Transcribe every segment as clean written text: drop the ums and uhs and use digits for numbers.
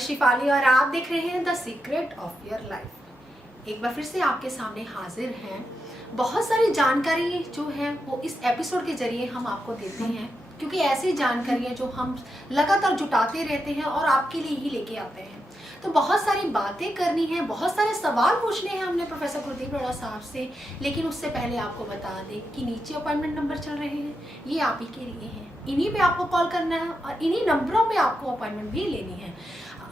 शिफाली और आप देख रहे हैं the secret of your life. एक बार फिर से आपके सामने हाजिर हैं। बहुत सारी जानकारी जो है वो इस एपिसोड के जरिए हम आपको देते हैं, क्योंकि ऐसी जानकारी है जो हम लगातार जुटाते रहते हैं और आपके लिए ही लेके आते हैं। तो बहुत सारी बातें करनी है, बहुत सारे सवाल पूछने हैं हमने प्रोफेसर कुलदीप अरोड़ा साहब से, लेकिन उससे पहले आपको बता दें कि नीचे अपॉइंटमेंट नंबर चल रहे हैं, ये आप ही के लिए हैं। इन्हीं पे आपको कॉल करना है और इन्हीं नंबरों पे आपको अपॉइंटमेंट भी लेनी है।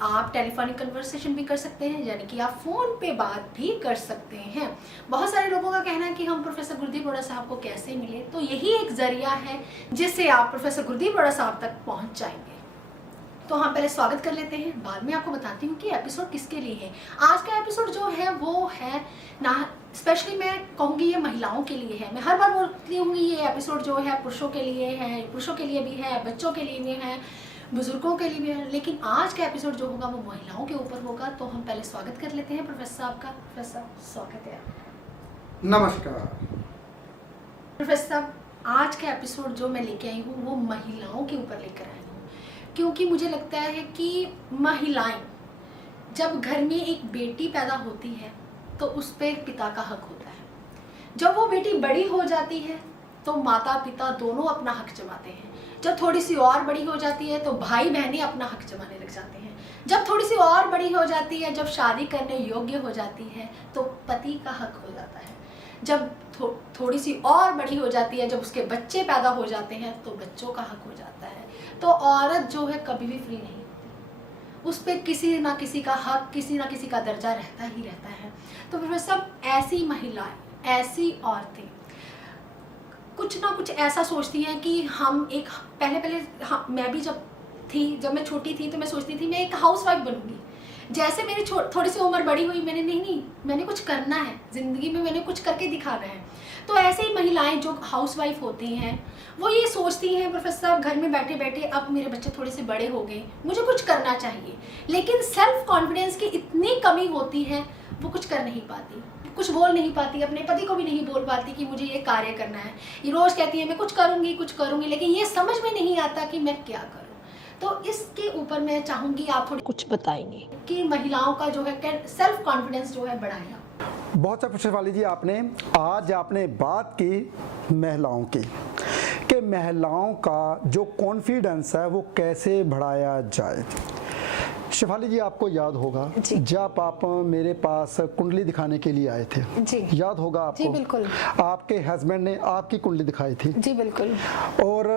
आप टेलीफोनिक कन्वर्सेशन भी कर सकते हैं, यानी कि आप फ़ोन पे बात भी कर सकते हैं। बहुत सारे लोगों का कहना है कि हम प्रोफेसर कुलदीप अरोड़ा साहब को कैसे मिले, तो यही एक जरिया है जिससे आप प्रोफेसर कुलदीप अरोड़ा साहब तक पहुंच जाएंगे। तो हम पहले स्वागत कर लेते हैं, बाद में आपको बताती हूँ कि एपिसोड किसके लिए है। आज का एपिसोड जो है वो है ना, स्पेशली मैं कहूँगी ये महिलाओं के लिए है। मैं हर बार बोलती हूँ ये एपिसोड जो है पुरुषों के लिए है, पुरुषों के लिए भी है, बच्चों के लिए भी है, बुजुर्गों के लिए भी है, लेकिन आज का एपिसोड जो होगा वो महिलाओं के ऊपर होगा। तो हम पहले स्वागत कर लेते हैं प्रोफेसर साहब का। प्रोफेसर स्वागत है। नमस्कार प्रोफेसर साहब, आज का एपिसोड जो मैं लेके आई हूँ वो महिलाओं के ऊपर लेकर आई हूँ, क्योंकि मुझे लगता है कि महिलाएं, जब घर में एक बेटी पैदा होती है तो उस पर पिता का हक होता है। जब वो बेटी बड़ी हो जाती है तो माता पिता दोनों अपना हक जमाते हैं। जब थोड़ी सी और बड़ी हो जाती है तो भाई बहनें अपना हक जमाने लग जाते हैं। जब थोड़ी सी और बड़ी हो जाती है, जब शादी करने योग्य हो जाती है तो पति का हक हो जाता है। जब थोड़ी सी और बड़ी हो जाती है, जब उसके बच्चे पैदा हो जाते हैं तो बच्चों का हक हो जाता है। तो औरत जो है कभी भी फ्री नहीं होती, उस पर किसी ना किसी का हक, किसी ना किसी का दर्जा रहता ही रहता है। तो फिर सब ऐसी महिलाएं, ऐसी औरतें कुछ ना कुछ ऐसा सोचती हैं कि हम एक पहले मैं भी जब मैं छोटी थी तो मैं सोचती थी मैं एक हाउसवाइफ बनूंगी। जैसे मेरी थोड़ी सी उम्र बड़ी हुई, मैंने कुछ करना है ज़िंदगी में, मैंने कुछ करके दिखाना है। तो ऐसे ही महिलाएं जो हाउसवाइफ होती हैं वो ये सोचती हैं प्रोफेसर साहब, घर में बैठे बैठे अब मेरे बच्चे थोड़े से बड़े हो गए, मुझे कुछ करना चाहिए, लेकिन सेल्फ कॉन्फिडेंस की इतनी कमी होती है वो कुछ कर नहीं पाती, कुछ बोल नहीं पाती, अपने पति को भी नहीं बोल पाती कि मुझे ये कार्य करना है। ये रोज़ कहती है मैं कुछ करूँगी, लेकिन ये समझ में नहीं आता कि मैं क्या करूँ। तो इसके ऊपर मैं चाहूँगी आप थोड़ी कुछ बताएंगे कि महिलाओं का जो है सेल्फ कॉन्फिडेंस जो है बढ़ाया। बहुत अच्छा प्रश्न वाली जी, आज आपने बात की महिलाओं की, कि महिलाओं का जो कॉन्फिडेंस है वो कैसे बढ़ाया जाए। शिफाली जी, आपको याद होगा जब आप मेरे पास कुंडली दिखाने के लिए आए थे जी, याद होगा आपको? जी बिल्कुल। आपके हस्बैंड ने आपकी कुंडली दिखाई थी जी बिल्कुल। और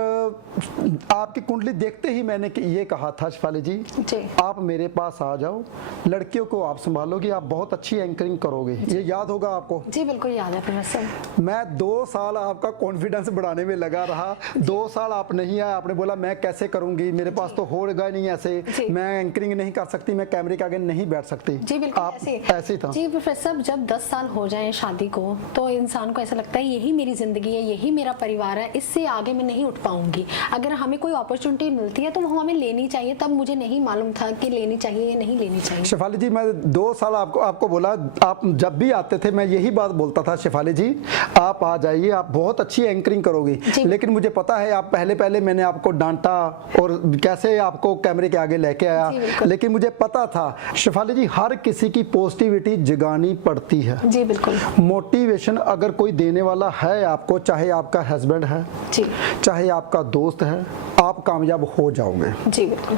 आपकी कुंडली देखते ही मैंने ये कहा था, शिफाली जी आप मेरे पास आ जाओ, लड़कियों को आप संभालोगी, आप बहुत अच्छी एंकरिंग करोगे। ये याद होगा आपको? जी बिल्कुल याद है प्रोफेसर। मैं 2 साल आपका कॉन्फिडेंस बढ़ाने में लगा रहा। 2 साल आप नहीं आए, आपने बोला मैं कैसे करूंगी, मेरे पास तो होगा नहीं ऐसे, मैं एंकरिंग नहीं कर सकती, मैं कैमरे के आगे नहीं बैठ सकती। जी बिल्कुल आप ऐसे था। जी प्रोफेसर, जब 10 साल हो जाए शादी को तो इंसान को ऐसा लगता है यही मेरी जिंदगी है, यही मेरा परिवार है, इससे आगे मैं नहीं उठ पाऊंगी। अगर हमें कोई अपॉर्चुनिटी मिलती है तो वो हमें लेनी चाहिए। तब मुझे नहीं मालूम था कि लेनी चाहिए या नहीं लेनी चाहिए। शिफाली जी, मैं 2 साल आपको बोला, आप जब भी आते थे मैं यही बात बोलता था, शिफाली जी आप आ जाइए, आप बहुत अच्छी एंकरिंग करोगी। लेकिन मुझे पता है आप पहले मैंने आपको डांटा और कैसे आपको कैमरे के आगे लेके आया, लेकिन मुझे पता था शिफाली जी हर किसी की पॉजिटिविटी जगानी पड़ती है। जी बिल्कुल। मोटिवेशन अगर कोई देने वाला है आपको, चाहे आपका हस्बैंड है जी, चाहे आपका दोस्त है, आप कामयाब हो जाओगे। जी बिल्कुल।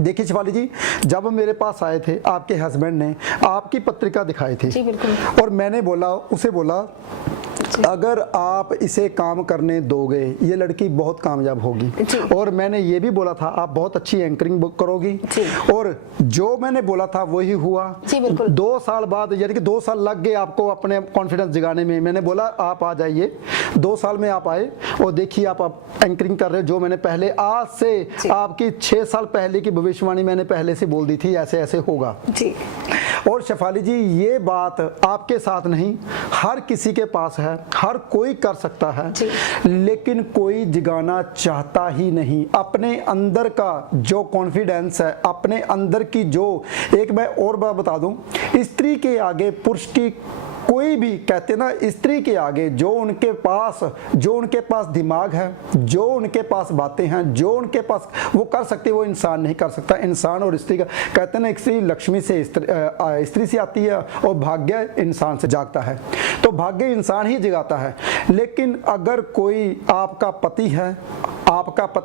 देखिए शिफाली जी, जब मेरे पास आए थे आपके हस्बैंड ने आपकी पत्रिका दिखाई थी। जी बिल्कुल। और मैंने उसे बोला अगर आप इसे काम करने दोगे ये लड़की बहुत कामयाब होगी, और मैंने ये भी बोला था आप बहुत अच्छी एंकरिंग करोगी, और जो मैंने बोला था वही हुआ। 2 साल बाद, यानी कि 2 साल लग गए आपको अपने कॉन्फिडेंस जगाने में। मैंने बोला आप आ जाइए, 2 साल में आप आए और देखिए आप एंकरिंग कर रहे हो। जो मैंने पहले आज से आपकी 6 साल पहले की भविष्यवाणी मैंने पहले से बोल दी थी, ऐसे ऐसे होगा जी। और शिफाली जी ये बात आपके साथ नहीं, हर किसी के पास है, हर कोई कर सकता है, लेकिन कोई जगाना चाहता ही नहीं। अपने अंदर का जो कॉन्फिडेंस है, अपने अंदर की जो, एक मैं और बात बता दूं, स्त्री के आगे पुरुष की कोई भी कहते ना स्त्री के आगे जो उनके पास दिमाग है, जो उनके पास बातें हैं, जो उनके पास वो कर सकते वो इंसान नहीं कर सकता। इंसान और स्त्री का कहते ना, स्त्री लक्ष्मी से स्त्री से आती है और भाग्य इंसान से जागता है, तो भाग्य इंसान ही जगाता है। लेकिन अगर कोई आपका पति है,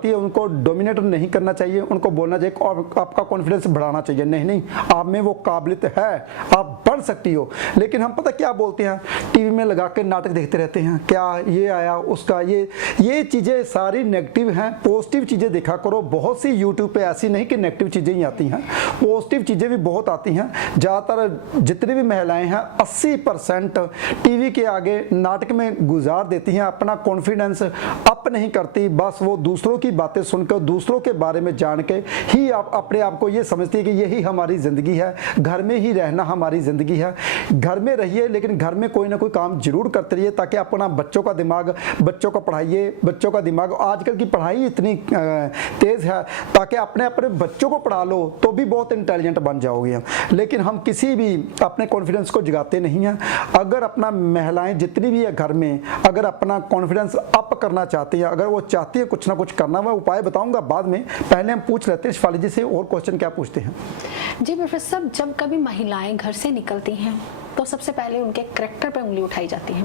उनको डोमिनेट नहीं करना चाहिए, उनको बोलना चाहिए और आपका कॉन्फिडेंस बढ़ाना चाहिए, नहीं आप में वो काबिलियत है, आप बढ़ सकती हो। लेकिन हम पता क्या बोलते हैं, टीवी में लगा के नाटक देखते रहते हैं, क्या ये आया उसका, ये चीज़ें सारी नेगेटिव हैं। पॉजिटिव चीज़ें देखा करो, बहुत सी यूट्यूब पे ऐसी नहीं कि नेगेटिव चीज़ें ही आती हैं, पॉजिटिव चीज़ें भी बहुत आती हैं। ज़्यादातर जितनी भी महिलाएं हैं 80% टीवी के आगे नाटक में गुजार देती हैं, अपना कॉन्फिडेंस अप नहीं करती, बस वो दूसरों की बातें सुनकर, दूसरों के बारे में जान के ही आप अपने आप को ये समझती है कि यही हमारी ज़िंदगी है, घर में ही रहना हमारी ज़िंदगी है। घर में रहिए, लेकिन घर में कोई ना कोई काम जरूर करते रहिए, ताकि अपना बच्चों को पढ़ाइए। बच्चों का दिमाग, आजकल की पढ़ाई इतनी तेज़ है, ताकि अपने बच्चों को पढ़ा लो तो भी बहुत इंटेलिजेंट बन जाओगे। लेकिन हम किसी भी अपने कॉन्फिडेंस को जगाते नहीं हैं। अगर अपना महिलाएं जितनी भी है घर में, अगर अपना कॉन्फिडेंस अप करना चाहती हैं, अगर वो चाहती है कुछ ना कुछ करना, मैं उपाय बताऊंगा बाद में, पहले हम पूछ लेते हैं शिफाली जी से और क्वेश्चन क्या पूछते हैं। जी प्रोफेसर साहब, जब कभी महिलाएं घर से निकलती हैं तो सबसे पहले उनके करैक्टर पे उंगली उठाई जाती है।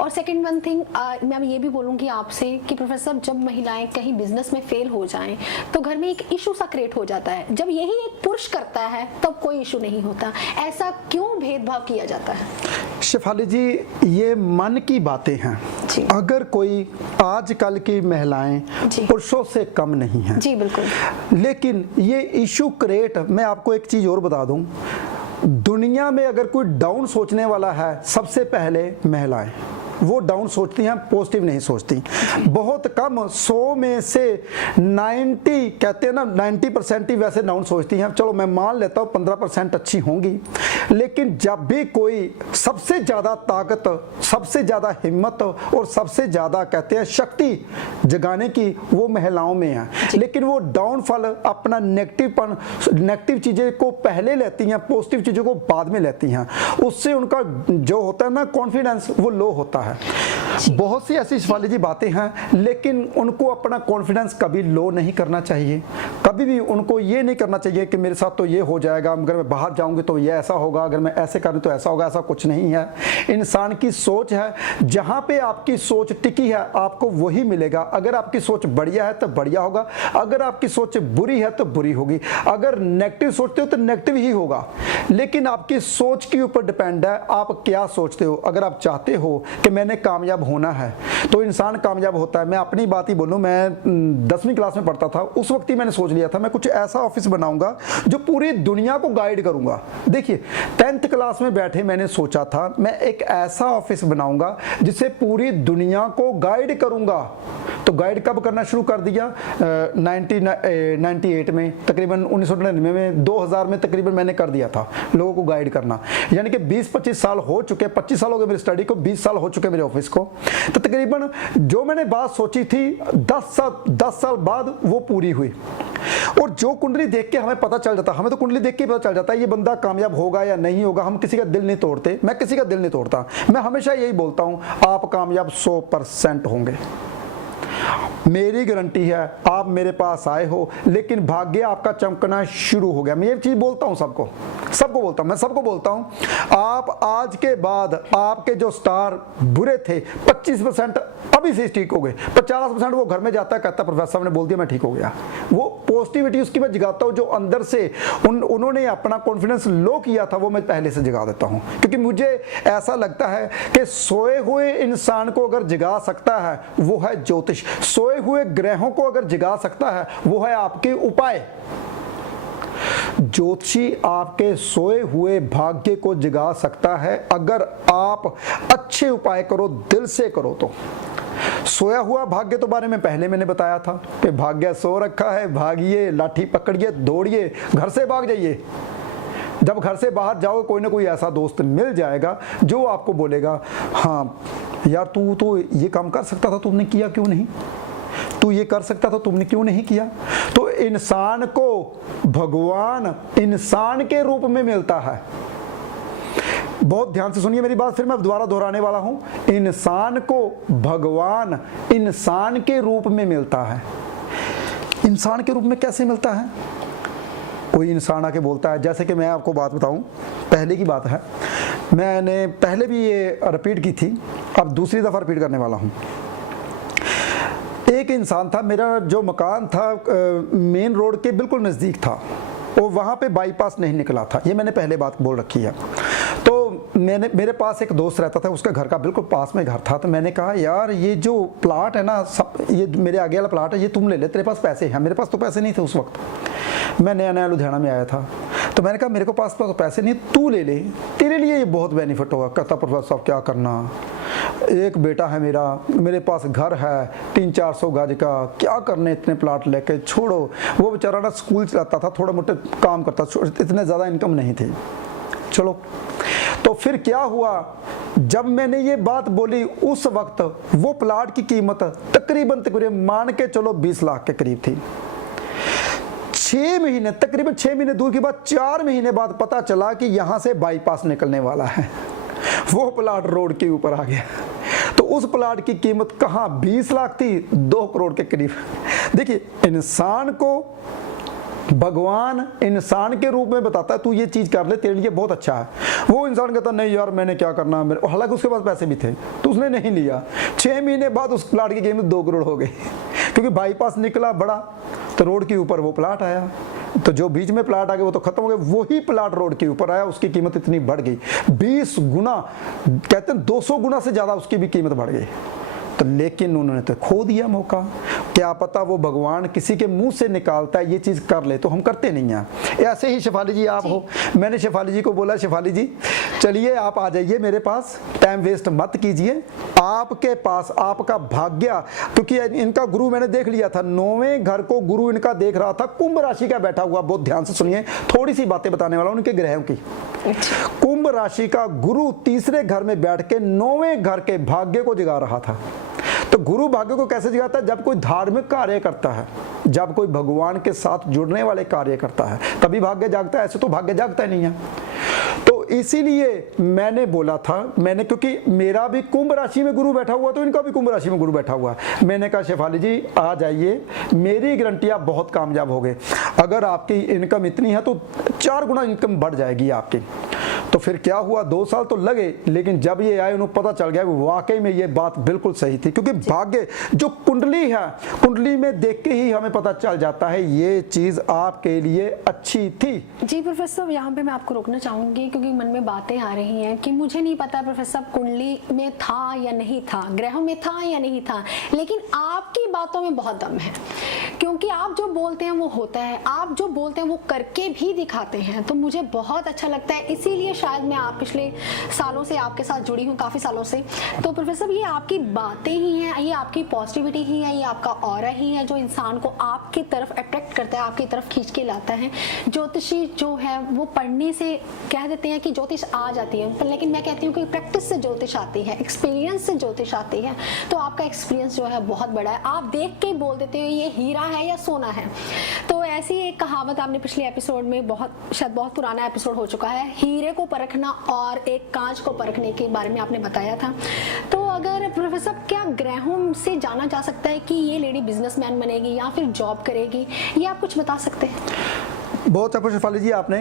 और सेकंड वन थिंग, मैं ये भी बोलूँगी आपसे कि प्रोफेसर साहब, जब महिलाएं कहीं बिजनेस में फेल हो जाएं तो घर में एक इशू सा क्रिएट हो जाता है। जब यही एक पुरुष करता है तब कोई इशू नहीं होता, ऐसा क्यों भेदभाव किया जाता है? शिफाली जी, ये मन की बातें हैं। अगर कोई, आजकल की महिलाएं पुरुषों से कम नहीं हैं जी, बिल्कुल, लेकिन ये इशू क्रिएट, मैं आपको एक चीज और बता दूं, दुनिया में अगर कोई डाउन सोचने वाला है, सबसे पहले महिलाएं, वो डाउन सोचती हैं, पॉजिटिव नहीं सोचती। बहुत कम, 100 में से 90, कहते हैं ना 90% ही वैसे डाउन सोचती हैं। चलो मैं मान लेता हूँ 15% अच्छी होंगी, लेकिन जब भी कोई सबसे ज़्यादा ताकत, सबसे ज़्यादा हिम्मत और सबसे ज़्यादा कहते हैं शक्ति जगाने की, वो महिलाओं में है। लेकिन वो डाउनफॉल अपना नेगेटिव चीज़ें को पहले लेती हैं, पॉजिटिव चीज़ों को बाद में लेती हैं। उससे उनका जो होता है ना कॉन्फिडेंस, वो लो होता है। बहुत सी ऐसी शिफाली जी बातें हैं, लेकिन उनको अपना कॉन्फिडेंस कभी लो नहीं करना चाहिए। कभी भी उनको ये नहीं करना चाहिए कि मेरे साथ तो ये हो जाएगा, अगर मैं बाहर जाऊंगी तो ये ऐसा होगा, अगर मैं ऐसे करूं तो ऐसा होगा। ऐसा कुछ नहीं है। इंसान की सोच है, जहां पे आपकी सोच टिकी है आपको वही मिलेगा। अगर आपकी सोच बढ़िया है तो बढ़िया होगा, अगर आपकी सोच बुरी है तो बुरी होगी। अगर नेगेटिव सोचते हो तो नेगेटिव ही होगा। लेकिन आपकी सोच के ऊपर डिपेंड है, आप क्या सोचते हो। अगर आप चाहते हो कि मैंने कामयाब होना है तो इंसान कामयाब होता है। मैं अपनी बात ही बोलूं, मैं 10वीं क्लास में पढ़ता था, उस वक्त ही मैंने सोच लिया था मैं कुछ ऐसा ऑफिस बनाऊंगा जो पूरी दुनिया को गाइड करूंगा। देखिए 10th क्लास में बैठे मैंने सोचा था मैं एक ऐसा ऑफिस बनाऊंगा जिससे पूरी दुनिया को गाइड करूंगा। तो गाइड कब करना शुरू कर दिया? 1998 में, तकरीबन 1999 में, 2000 में तकरीबन मैंने कर दिया था लोगों को गाइड करना। यानी कि 20-25 साल हो चुके, 25 साल हो गए मेरी स्टडी को, 20 साल हो चुके मेरे ऑफिस को। तो तकरीबन जो मैंने बात सोची थी 10 साल बाद वो पूरी हुई। और जो कुंडली देख के हमें पता चल जाता, हमें तो कुंडली देख के पता चल जाता है ये बंदा कामयाब होगा या नहीं होगा। हम किसी का दिल नहीं तोड़ते, मैं किसी का दिल नहीं तोड़ता। मैं हमेशा यही बोलता हूं आप कामयाब 100% होंगे, मेरी गारंटी है। आप मेरे पास आए हो लेकिन भाग्य आपका चमकना शुरू हो गया। मैं ये चीज बोलता हूं सबको बोलता हूं, मैं सबको बोलता हूं आप आज के बाद आपके जो स्टार बुरे थे 25% अभी से ठीक हो गए, 50% वो घर में जाता है कहता प्रोफेसर साहब ने बोल दिया मैं ठीक हो गया। वो पॉजिटिविटी उसकी मैं जगाता हूं जो अंदर से उन्होंने अपना कॉन्फिडेंस लो किया था वो मैं पहले से जगा देता हूं। क्योंकि मुझे ऐसा लगता है कि सोए हुए इंसान को अगर जगा सकता है वो है ज्योतिष, सोए हुए ग्रहों को अगर जगा सकता है वो है आपके उपाय। ज्योतिषी आपके सोए हुए भाग्य को जगा सकता है अगर आप अच्छे उपाय करो, दिल से करो। तो सोया हुआ भाग्य तो बारे में पहले मैंने बताया था कि भाग्य सो रखा है, भागिए, लाठी पकड़िए, दौड़िए, घर से भाग जाइए। जब घर से बाहर जाओ कोई ना कोई ऐसा दोस्त मिल जाएगा जो आपको बोलेगा हाँ यार तू तो ये काम कर सकता था, तुमने किया क्यों नहीं, तू ये कर सकता था तुमने क्यों नहीं किया। तो इंसान को भगवान इंसान के रूप में मिलता है। बहुत ध्यान से सुनिए मेरी बात, फिर मैं दोबारा दोहराने वाला हूं। इंसान को भगवान इंसान के रूप में मिलता है। इंसान के रूप में कैसे मिलता है? कोई इंसान आके बोलता है, जैसे कि मैं आपको बात बताऊं, पहले की बात है, मैंने पहले भी ये रिपीट की थी, अब दूसरी दफ़ा रिपीट करने वाला हूं। एक इंसान था, मेरा जो मकान था मेन रोड के बिल्कुल नज़दीक था, और वहाँ पे बाईपास नहीं निकला था, ये मैंने पहले बात बोल रखी है। तो मेरे पास एक दोस्त रहता था, उसका घर का बिल्कुल पास में घर था। तो मैंने कहा यार ये जो प्लाट है ना, सब ये मेरे आगे वाला प्लाट है, ये तुम ले ले, तेरे पास पैसे हैं। मेरे पास तो पैसे नहीं थे उस वक्त, मैं नया नया लुधियाना में आया था। तो मैंने कहा मेरे को पास तो पैसे नहीं, तू ले ले, तेरे लिए ये बहुत बेनिफिट होगा। कहता प्रोफेसर साहब क्या करना, एक बेटा है मेरा, मेरे पास घर है 300-400 गज का, क्या करने इतने प्लाट लेके, छोड़ो। वो बेचारा ना स्कूल चलाता था, थोड़ा मोटे काम करता, इतने ज़्यादा इनकम नहीं थी। चलो, तो फिर क्या हुआ, जब मैंने ये बात बोली उस वक्त वो प्लाट की कीमत तकरीबन मान के चलो 20 लाख के करीब थी। 6 महीने, तकरीबन 6 महीने दूर की बात, 4 महीने बाद पता चला कि यहाँ से बाईपास निकलने वाला है। वो प्लाट रोड के ऊपर आ गया। तो उस प्लाट की कीमत कहाँ 20 लाख थी, 2 करोड़ के करीब। देखिए, इंसान को भगवान इंसान के रूप में बताता है, तू ये चीज कर ले, तेरे लिए बहुत अच्छा है। वो इंसान कहता नहीं यार मैंने क्या करना, मेरे, हालांकि उसके पास पैसे भी थे, तो उसने नहीं लिया। 6 महीने बाद उस प्लाट की कीमत 2 करोड़ हो गई, क्योंकि बाईपास निकला बड़ा, तो रोड के ऊपर वो प्लाट आया। तो जो बीच में प्लाट आ गए वो तो खत्म हो गए, वही प्लाट रोड के ऊपर आया, उसकी कीमत इतनी बढ़ गई, 20 गुना, कहते हैं 200 गुना से ज्यादा उसकी भी कीमत बढ़ गई। तो लेकिन उन्होंने तो खो दिया मौका। क्या पता वो भगवान किसी के मुंह से निकालता है ये चीज कर ले, तो हम करते नहीं हैं। ऐसे ही शेफाली जी आप हो, मैंने शेफाली जी को बोला शेफाली जी चलिए आप आ जाइए मेरे पास, टाइम वेस्ट मत कीजिए, आपके पास आपका भाग्य, क्योंकि इनका गुरु मैंने देख लिया था, 9वें घर को गुरु इनका देख रहा था, कुंभ राशि का बैठा हुआ। बहुत ध्यान से सुनिए, थोड़ी सी बातें बताने वाला हूं उनके ग्रहों की। कुंभ राशि का गुरु तीसरे घर में बैठ के 9वें घर के भाग्य को जगा रहा था। तो गुरु भाग्य को कैसे जगाता है? जब कोई धार्मिक कार्य करता है, जब कोई भगवान के साथ जुड़ने वाले कार्य करता है, तभी भाग्य जागता है, ऐसे तो भाग्य जागता नहीं है। तो इसीलिए मैंने बोला था, मैंने, क्योंकि मेरा भी कुंभ राशि में गुरु बैठा हुआ, तो इनका भी कुंभ राशि में गुरु बैठा हुआ, मैंने कहा शेफाली जी आ जाइए, मेरी गारंटी आप बहुत कामयाब हो गए। अगर आपकी इनकम इतनी है तो 4 गुना इनकम बढ़ जाएगी आपकी। तो फिर क्या हुआ, 2 साल तो लगे, लेकिन जब ये आए उन्हें पता चल गया वाकई में ये बात बिल्कुल सही थी। क्योंकि भाग्य जो कुंडली है, कुंडली में देख के ही हमें पता चल जाता है ये चीज आपके लिए अच्छी थी। जी प्रोफेसर, यहाँ पे मैं आपको रोकना चाहूंगी, क्योंकि मन में बातें आ रही हैं कि मुझे नहीं पता प्रोफेसर कुंडली में था या नहीं था, ग्रहों में था या नहीं था, लेकिन आपकी बातों में बहुत दम है, क्योंकि आप जो बोलते हैं वो होता है, आप जो बोलते हैं वो करके भी दिखाते हैं। तो मुझे बहुत अच्छा लगता है, इसीलिए शायद मैं आप पिछले सालों से आपके साथ जुड़ी हूँ, काफी सालों से। तो प्रोफेसर ये आपकी बातें ही हैं, ये आपकी पॉजिटिविटी ही है, ये आपका ऑरा ही है जो इंसान को आपकी तरफ अट्रैक्ट करता है, आपकी तरफ खींच के लाता है। ज्योतिषी जो है वो पढ़ने से कह देते हैं कि ज्योतिष आ जाती है, पर लेकिन मैं कहती हूँ कि प्रैक्टिस से ज्योतिष आती है, एक्सपीरियंस से ज्योतिष आती है। तो आपका एक्सपीरियंस जो है बहुत बड़ा है, आप देख के बोल देते हो ये हीरा है या सोना है। तो ऐसी एक कहावत आपने पिछले एपिसोड में, शायद बहुत पुराना एपिसोड हो चुका है, हीरे को परखना और एक कांच को परखने के बारे में आपने बताया था। तो अगर प्रोफेसर क्या ग्रहों से जाना जा सकता है कि ये लेडी बिजनेसमैन बनेगी या फिर जॉब करेगी, ये आप कुछ बता सकते हैं? बहुत अच्छा शेफाली जी आपने।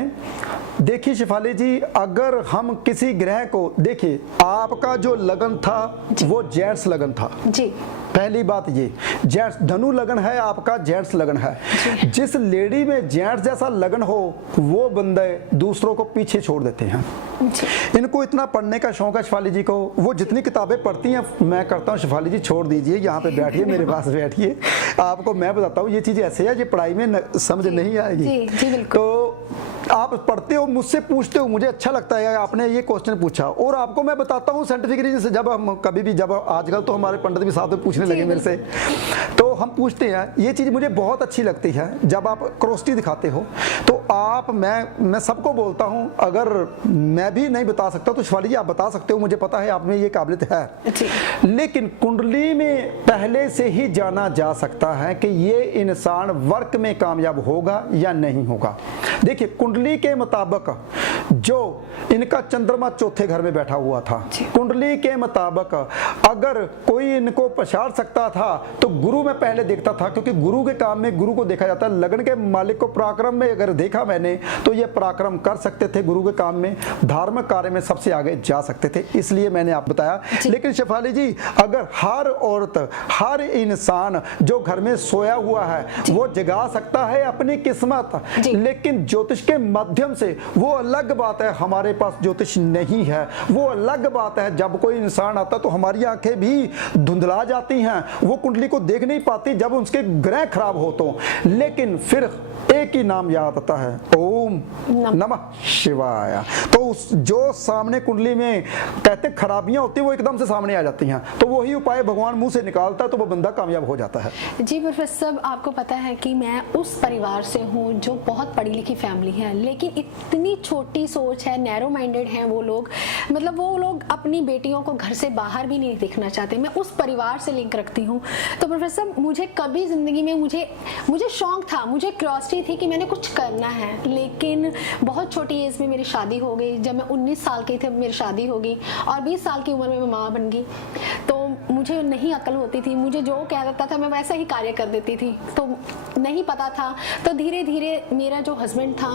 देखिए शेफाली जी, अगर हम किसी ग्रह को देखिए, आपका जो लगन था वो जेंट्स लगन था जी, पहली बात ये, जेंट्स धनु लगन है आपका, जेंट्स लगन है। जिस लेडी में जेंट्स जैसा लगन हो वो बंदे दूसरों को पीछे छोड़ देते हैं। इनको इतना पढ़ने का शौक है शेफाली जी को, वो जितनी किताबें पढ़ती हैं मैं करता हूँ, शेफाली जी छोड़ दीजिए, यहाँ पे बैठिए मेरे पास बैठिए, आपको मैं बताता हूँ ये चीज़ ऐसे है, ये पढ़ाई में समझ नहीं आएगी। तो आप पढ़ते हो, मुझसे पूछते हो, मुझे अच्छा लगता है आपने ये क्वेश्चन पूछा, और आपको मैं बताता हूँ साइंटिफिक रीजन से। जब हम कभी भी, जब आजकल तो हमारे पंडित भी साथ में पूछने लगे मेरे से, तो हम पूछते हैं, ये चीज़ मुझे बहुत अच्छी लगती है जब आप क्रॉसिटी दिखाते हो। तो आप, मैं सबको बोलता हूँ, अगर मैं भी नहीं बता सकता तो शिवाली जी आप बता सकते हो, मुझे पता है आप में ये काबिलियत है। लेकिन कुंडली में पहले से ही जाना जा सकता है कि ये इंसान वर्क में कामयाब होगा या नहीं होगा। देखिए कुंडली के मुताबिक जो इनका चंद्रमा चौथे घर में बैठा हुआ था, कुंडली के मुताबिक अगर कोई इनको पछाड़ सकता था तो गुरु में पहले देखता था, क्योंकि गुरु के काम में गुरु को देखा जाता है। लगन के मालिक को पराक्रम में अगर देखा मैंने तो ये पराक्रम कर सकते थे, गुरु के काम में, धार्मिक कार्य में सबसे आगे जा सकते थे, इसलिए मैंने आप बताया। लेकिन शेफाली जी, अगर हर औरत, हर इंसान जो घर में सोया हुआ है वो जगा सकता है अपनी किस्मत, लेकिन ज्योतिष के माध्यम से वो अलग बात है। हमारे पास ज्योतिष नहीं है, वो अलग बात है। जब कोई इंसान आता तो हमारी आंखें भी धुंधला जाती हैं, वो कुंडली को देख नहीं पाती जब उसके ग्रह खराब हो तो। लेकिन फिर एक ही नाम याद आता है, ओम नमः शिवाय। तो जो सामने कुंडली में कहते खराबियां होती है वो एकदम से सामने आ जाती हैं, तो वही उपाय भगवान मुंह से निकालता है तो वो बंदा कामयाब हो जाता है। जी प्रोफेसर साहब, आपको पता है कि मैं उस परिवार से हूँ जो बहुत पढ़ी लिखी फैमिली है, लेकिन इतनी छोटी सोच है, नैरो माइंडेड हैं वो लोग। मतलब वो लोग अपनी बेटियों को घर से बाहर भी नहीं देखना चाहते। मैं उस परिवार से लिंक रखती हूँ। तो प्रोफेसर, मुझे कभी जिंदगी में मुझे शौक था, मुझे क्यूरियोसिटी थी कि मैंने कुछ करना है, लेकिन बहुत छोटी एज में मेरी शादी हो गई। जब मैं 19 साल की थी मेरी शादी हो गई और 20 साल की उम्र में मैं माँ बन गई। तो मुझे नहीं अकल होती थी, मुझे जो कह देता था मैं वैसा ही कार्य कर देती थी, तो नहीं पता था। तो धीरे धीरे मेरा जो हस्बैंड था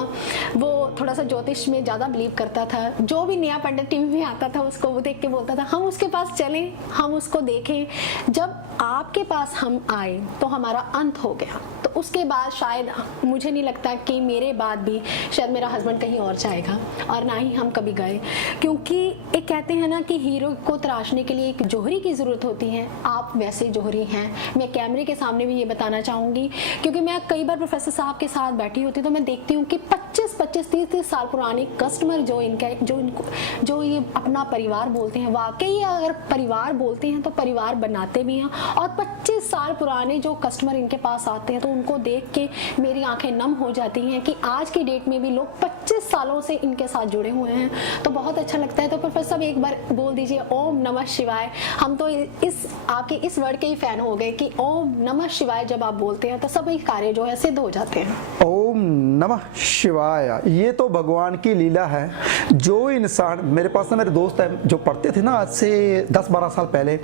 वो थोड़ा सा ज्योतिष में ज़्यादा बिलीव करता था। जो भी नया पंडित टीवी में आता था उसको वो देख के बोलता था हम उसके पास चलें, हम उसको देखें। जब आपके पास हम आए तो हमारा अंत हो गया। तो उसके बाद शायद मुझे नहीं लगता कि मेरे बाद भी शायद मेरा हस्बैंड कहीं और जाएगा, और ना ही हम कभी गए। क्योंकि एक कहते हैं ना कि हीरो को तराशने के लिए एक जौहरी की ज़रूरत होती है। आप वैसे जौहरी हैं। मैं कैमरे के सामने भी ये बताना चाहूँगी, क्योंकि मैं कई बार प्रोफेसर साहब के साथ बैठी होती तो मैं देखती हूँ कि 25-25, 30-30 साल पुराने कस्टमर जो ये अपना परिवार बोलते हैं, वाकई अगर परिवार बोलते हैं तो परिवार बनाते भी हैं। और 25 साल पुराने जो कस्टमर इनके पास आते हैं तो उनको देख के मेरी आंखें नम हो जाती हैं कि आज की डेट में भी लोग 25 सालों से इनके साथ जुड़े हुए हैं। तो बहुत अच्छा लगता है। तो प्रोफेसर साहब एक बार बोल दीजिए ओम नमः शिवाय। हम तो इस आपके इस वर्ड के ही फैन हो गए कि ओम नमः शिवाय जब आप बोलते हैं तो सभी कार्य जो है सिद्ध हो जाते हैं। ओम नमः शिवाय, ये तो भगवान की लीला है। जो इंसान, मेरे पास ना मेरे दोस्त हैं जो पढ़ते थे ना आज से 10-12 साल पहले,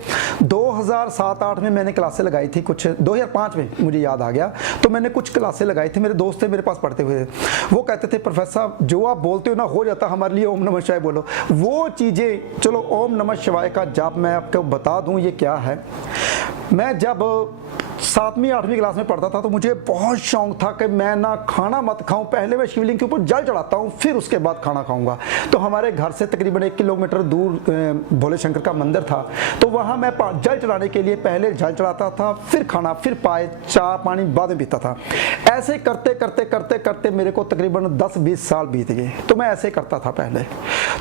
2007-8 में मैंने क्लासें लगाई थी, कुछ 2005 में मुझे याद आ गया, तो मैंने कुछ क्लासें लगाई थी। मेरे दोस्त थे मेरे पास पढ़ते हुए, वो कहते थे प्रोफेसर साहब जो आप बोलते हो ना हो जाता, हमारे लिए ओम नमः शिवाय बोलो। वो चीज़ें, चलो ओम नमः शिवाय का जाप मैं आपको बता दूं ये क्या है। मैं जब 7वीं-8वीं क्लास में पढ़ता था तो मुझे बहुत शौक था कि मैं ना खाना मत खाऊं, पहले मैं शिवलिंग के ऊपर जल चढ़ाता हूं, फिर उसके बाद खाना खाऊंगा। तो हमारे घर से तकरीबन 1 किलोमीटर दूर भोले शंकर का मंदिर था, तो वहां मैं जल चढ़ाने के लिए पहले जल चढ़ाता था, फिर खाना, फिर चाय पानी बाद में पीता था। ऐसे करते करते करते करते मेरे को तकरीबन 10-20 साल बीत गए। तो मैं ऐसे करता था पहले।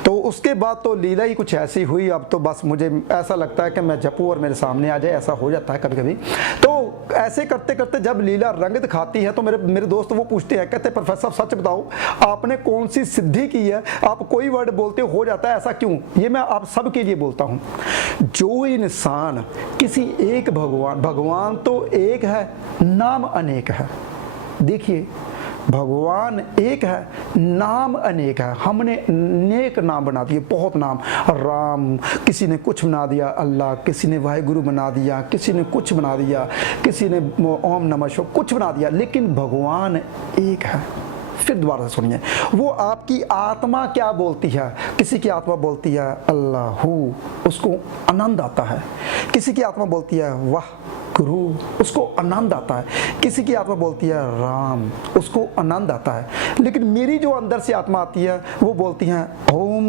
तो उसके बाद तो लीला ही कुछ ऐसी हुई। अब तो बस मुझे ऐसा लगता है कि मैं जपूं और मेरे सामने आ जाए, ऐसा हो जाता है कभी कभी। तो ऐसे करते करते जब लीला रंग दिखाती है तो मेरे दोस्त वो पूछते हैं, कहते प्रोफेसर साहब सच बताओ आपने कौन सी सिद्धि की है, आप कोई वर्ड बोलते हो जाता है, ऐसा क्यों? ये मैं आप सबके लिए बोलता हूँ। जो इंसान किसी एक भगवान तो एक है, नाम अनेक है। देखिए भगवान एक है, नाम अनेक है। हमने नेक नाम बना दिए, बहुत नाम, राम, किसी ने कुछ बना दिया, अल्लाह, किसी ने वाहिगुरु बना दिया, किसी ने कुछ बना दिया, किसी ने ओम नमः शिवाय कुछ बना दिया, लेकिन भगवान एक है। फिर दोबारा से सुनिए, वो आपकी आत्मा क्या बोलती है। किसी की आत्मा बोलती है अल्लाहू, उसको आनंद आता है। किसी की आत्मा बोलती है वाह गुरु, उसको आनंद आता है। किसी की आत्मा बोलती है राम, उसको आनंद आता है। लेकिन मेरी जो अंदर से आत्मा आती है वो बोलती है ओम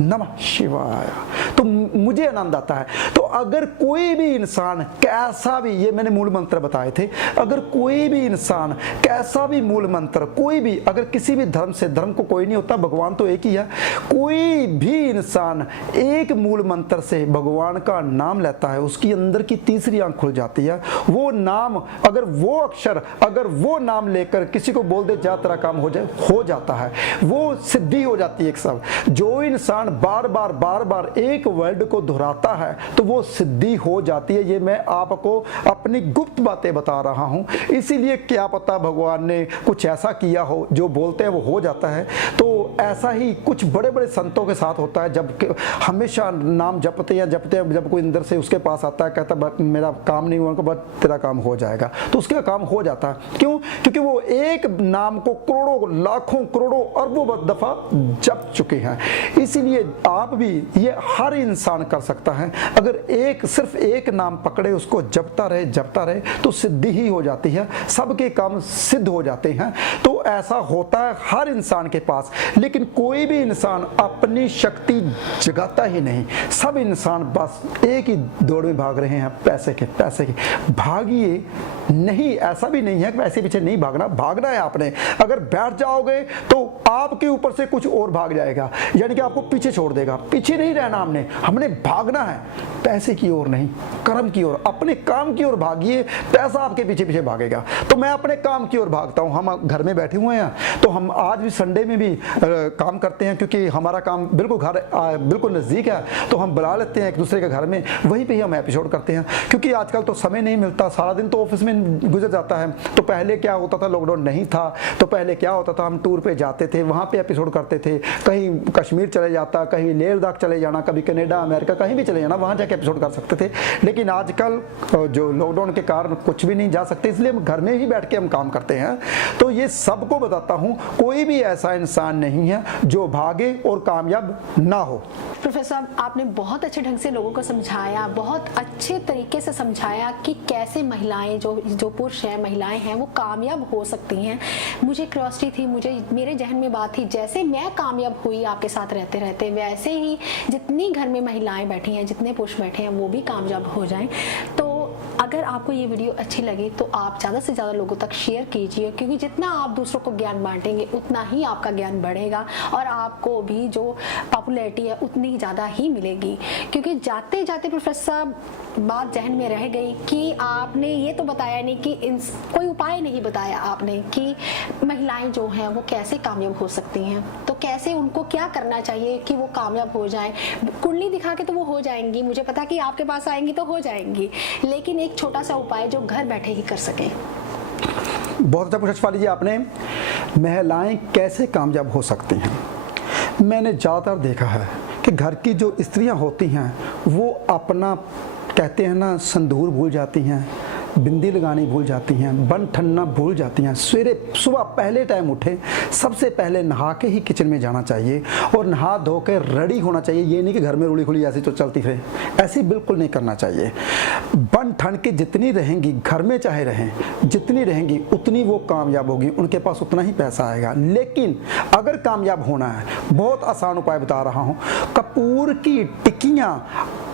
नमः शिवाय, तो मुझे आनंद आता है। तो अगर कोई भी इंसान कैसा भी, ये मैंने मूल मंत्र बताए थे, अगर कोई भी इंसान कैसा भी मूल मंत्र, कोई भी, अगर किसी भी धर्म से, धर्म को कोई नहीं होता, भगवान तो एक ही है, कोई भी इंसान एक मूल मंत्र से भगवान का नाम लेता है, उसकी अंदर की तीसरी आंख खुल जाती है। वो नाम, अगर वो अक्षर, अगर वो नाम लेकर किसी को बोल दे जा तेरा काम हो जाए, हो जाता है, वो सिद्धि हो जाती है। एक सब जो इंसान इंसान बार बार एक वर्ड को दोहराता है तो वो सिद्धि हो जाती है। ये मैं आपको अपनी गुप्त बातें बता रहा हूं, इसीलिए क्या पता भगवान ने कुछ ऐसा किया हो, जो बोलते हैं वो हो जाता है। तो ऐसा ही कुछ बड़े बड़े संतों के साथ होता है, जब हमेशा नाम जपते हैं, जब कोई अंदर से उसके पास आता है, कहता मेरा काम नहीं हुआ, उनको बस तेरा काम हो जाएगा, तो उसका काम हो जाता है। क्यों? क्योंकि वो एक नाम को करोड़ों लाखों करोड़ों अरबों दफा जप चुके हैं। इसीलिए आप भी, ये हर इंसान कर सकता है, अगर सिर्फ एक नाम पकड़े, उसको जपता रहे तो सिद्धि ही हो जाती है, सबके काम सिद्ध हो जाते हैं। तो ऐसा होता है हर इंसान के पास, लेकिन कोई भी इंसान अपनी शक्ति जगाता ही नहीं। सब इंसान बस एक ही दौड़ में भाग रहे हैं, पैसे के। भागिए नहीं, ऐसा भी नहीं है कि पैसे पीछे नहीं भागना है आपने। अगर बैठ जाओगे तो आपके ऊपर से कुछ और भाग जाएगा, यानी कि आपको पीछे छोड़ देगा। पीछे नहीं रहना हमने भागना है, पैसे की ओर नहीं, कर्म की ओर, अपने काम की ओर भागिए, पैसा आपके पीछे भागेगा। तो मैं अपने काम की ओर भागता हूं। हम घर में बैठे हुए हैं, तो हम आज भी संडे में भी काम करते हैं, क्योंकि हमारा काम बिल्कुल नजदीक है, तो हम बुला लेते हैं एक दूसरे के घर में, वहीं पे ही हम एपिसोड करते हैं। क्योंकि आजकल तो समय नहीं मिलता, सारा दिन तो ऑफिस में गुजर जाता है। तो पहले क्या होता था, लॉकडाउन नहीं था तो पहले क्या होता था, हम टूर पे जाते थे, वहां पे एपिसोड करते थे। कहीं कश्मीर चले जाता, कहीं लेह लद्दाख चले जाना, कभी कनाडा अमेरिका कहीं भी चले जाना, वहां जाके एपिसोड कर सकते थे। लेकिन आजकल जो लॉकडाउन के कारण कुछ भी नहीं जा सकते, इसलिए हम घर में ही बैठ के हम काम करते हैं। तो ये सबको बताता हूं, कोई भी ऐसा इंसान नहीं है जो भागे और कामयाब ना हो। प्रोफेसर साहब, आपने बहुत अच्छे ढंग से लोगों को समझाया, बहुत अच्छे तरीके से समझाया कि कैसे महिलाएं, जो पुरुष हैं, महिलाएं हैं, वो कामयाब हो सकती हैं। मुझे क्यूरियोसिटी थी, मेरे जहन में बात थी, जैसे मैं कामयाब हुई आपके साथ रहते रहते, वैसे ही जितनी घर में महिलाएं बैठी हैं, जितने पुरुष बैठे हैं, वो भी कामयाब हो जाएं। तो अगर आपको ये वीडियो अच्छी लगी तो आप ज़्यादा से ज़्यादा लोगों तक शेयर कीजिए, क्योंकि जितना आप दूसरों को ज्ञान बांटेंगे उतना ही आपका ज्ञान बढ़ेगा और आपको भी जो पॉपुलैरिटी है उतनी ही ज़्यादा ही मिलेगी। क्योंकि जाते जाते प्रोफेसर साहब बात जहन में रह गई कि आपने ये तो बताया नहीं कि कोई उपाय नहीं बताया आपने कि महिलाएं जो हैं वो कैसे कामयाब हो सकती हैं, तो कैसे उनको क्या करना चाहिए कि वो कामयाब हो जाएं। कुंडली दिखा के तो वो हो जाएंगी, मुझे पता कि आपके पास आएंगी तो हो जाएंगी, लेकिन एक छोटा सा उपाय जो घर बैठे ही कर सकें। बहुत अच्छा पूछा शिफाली जी आपने, महिलाएं कैसे कामयाब हो सकती हैं। मैंने ज़्यादातर देखा है कि घर की जो स्त्रियां होती हैं वो अपना, कहते हैं ना, संदूर भूल जाती हैं, बिंदी लगानी भूल जाती हैं, बन ठन्ना भूल जाती हैं। सुबह पहले टाइम उठे, सबसे पहले नहा के ही किचन में जाना चाहिए और नहा धो के रेडी होना चाहिए। ये नहीं कि घर में रूली खुली ऐसी तो चलती रहे, ऐसी बिल्कुल नहीं करना चाहिए। बन ठन के जितनी रहेंगी, घर में चाहे रहें, जितनी रहेंगी उतनी वो कामयाब होगी, उनके पास उतना ही पैसा आएगा। लेकिन अगर कामयाब होना है, बहुत आसान उपाय बता रहा हूँ। कपूर की टिक्कियाँ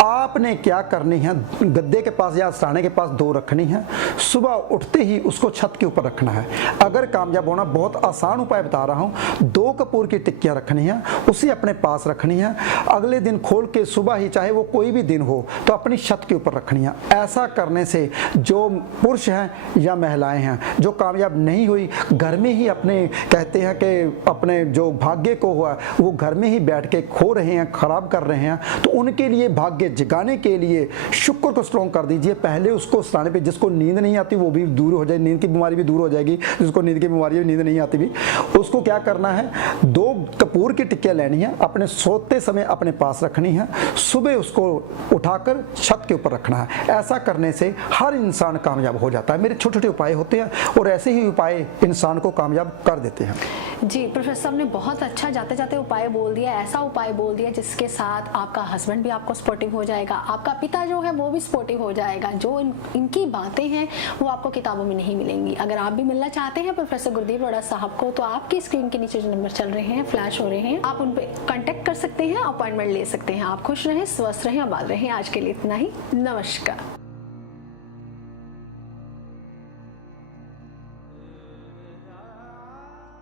आपने क्या करनी है, गद्दे के पास या सराहने के पास 2 रखनी है। सुबह उठते ही उसको छत के ऊपर रखना है। अगर कामयाब होना, बहुत आसान उपाय बता रहा हूं, 2 कपूर की टिक्कियां रखनी है, उसे अपने पास रखनी है। अगले दिन खोल के सुबह ही, चाहे वो कोई भी दिन हो, तो अपनी छत के ऊपर रखनी है। ऐसा करने से जो पुरुष हैं या महिलाएं हैं जो कामयाब नहीं हुई, घर में ही अपने, कहते हैं कि अपने जो भाग्य को हुआ वो घर में ही बैठ के खो रहे हैं, खराब कर रहे हैं, तो उनके लिए भाग्य जगाने के लिए शुक्र को स्ट्रॉन्ग कर दीजिए। पहले उसको सराहने पे, जिसको नींद नहीं आती वो भी दूर हो जाए, नींद की बीमारी भी दूर हो जाएगी। जिसको नींद की बीमारी है, नींद नहीं आती भी, उसको क्या करना है, 2 कपूर की टिक्कियां लेनी है, अपने सोते समय अपने पास रखनी है, सुबह उसको उठाकर छत के ऊपर रखना है। ऐसा करने से हर इंसान कामयाब हो जाता है। मेरे छोटे छोटे उपाय होते हैं और ऐसे ही उपाय इंसान को कामयाब कर देते हैं। जी, प्रोफेसर साहब ने बहुत अच्छा जाते जाते उपाय बोल दिया, ऐसा उपाय बोल दिया जिसके साथ आपका हस्बैंड भी आपको सपोर्टिव हो जाएगा, आपका पिता जो है वो भी सपोर्टिव हो जाएगा। जो इनकी बातें हैं वो आपको किताबों में नहीं मिलेंगी। अगर आप भी मिलना चाहते हैं प्रोफेसर गुरदीप अरोड़ा साहब को, तो आपकी स्क्रीन के नीचे जो नंबर चल रहे हैं, फ्लैश हो रहे हैं, आप उन पर कॉन्टेक्ट कर सकते हैं, अपॉइंटमेंट ले सकते हैं। आप खुश रहें, स्वस्थ रहें, आबाद रहें। आज के लिए इतना ही, नमस्कार।